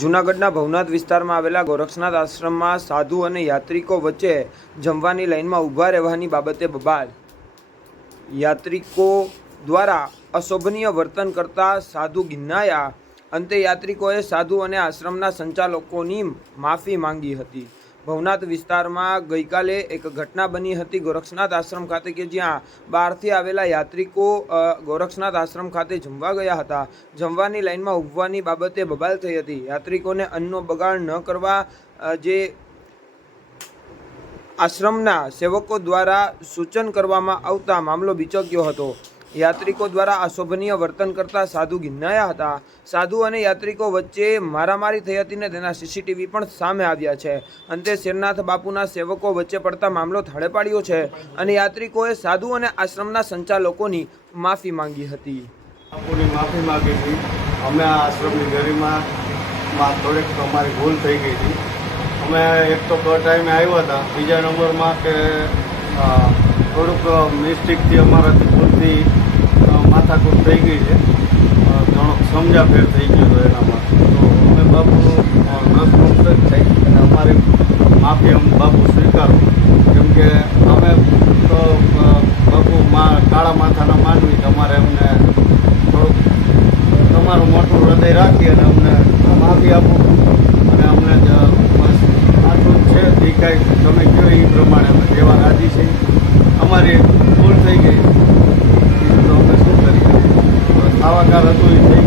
જૂનાગઢના ભવનાથ વિસ્તારમાં આવેલા ગોરક્ષનાથ આશ્રમમાં સાધુ અને યાત્રિકો વચ્ચે જમવાની લાઇનમાં ઊભા રહેવાની બાબતે બબાલ. યાત્રિકો દ્વારા અશોભનીય વર્તન કરતા સાધુ ગિન્નાયા અંતે યાત્રિકોએ સાધુ અને આશ્રમના સંચાલકોની માફી માંગી હતી. ભવનાથ વિસ્તારમાં ગઈકાલે એક ઘટના બની હતી ગોરક્ષનાથ આશ્રમ ખાતે કે જ્યાં બહારથી આવેલા યાત્રિકો ગોરક્ષનાથ આશ્રમ ખાતે જમવા ગયા હતા. જમવાની લાઇનમાં ઊભવાની બાબતે બબાલ થઈ હતી. યાત્રિકોને અન્નનો બગાડ ન કરવા જે આશ્રમના સેવકો દ્વારા સૂચન કરવામાં આવતા મામલો બિચક્યો હતો. યાત્રિકો દ્વારા અશોભનીય વર્તન કરતા સાધુ ગિન્નાયા હતા. સાધુ અને યાત્રિકો વચ્ચે મારામારી થઈ હતી ને તેના સીસીટીવી પણ સામે આવ્યા છે. અંતે શેરનાથ બાપુના સેવકો વચ્ચે પડતા મામલો થાળે પાડ્યો છે અને યાત્રિકોએ સાધુ અને આશ્રમના સંચાલકોની માફી માંગી હતી. માફી માંગી હતી. અમે આ આશ્રમની ગરીમાં થોડીક અમારી ભૂલ થઈ ગઈ હતી. અમે એક તો ટાઈમે આવ્યા હતા. બીજા નંબરમાં કે થોડુંક મિસ્ટેકથી અમારાથી ભૂલથી માથાકૂટ થઈ ગઈ છે. ઘણો સમજાફેર થઈ ગયો હતો એનામાં તો અમે બાપુનું નતમસ્તક થઈ અને અમારી માફી અમે બાપુ સ્વીકારો. કેમ કે અમે, તો બાપુ મા, કાળા માથાના માનવી તમારે અમને થોડુંક, તમારું મોટું હૃદય રાખી અને અમને માફી આપો. અને અમને જ, બસ આટલું છે. જે કાંઈ તમે કહો એ પ્રમાણે અમે જેવા રાજી છીએ. અમારી ભૂલ થઈ ગઈ. બીજું તો અમે શું કરીએ? આવા કાર હતું એ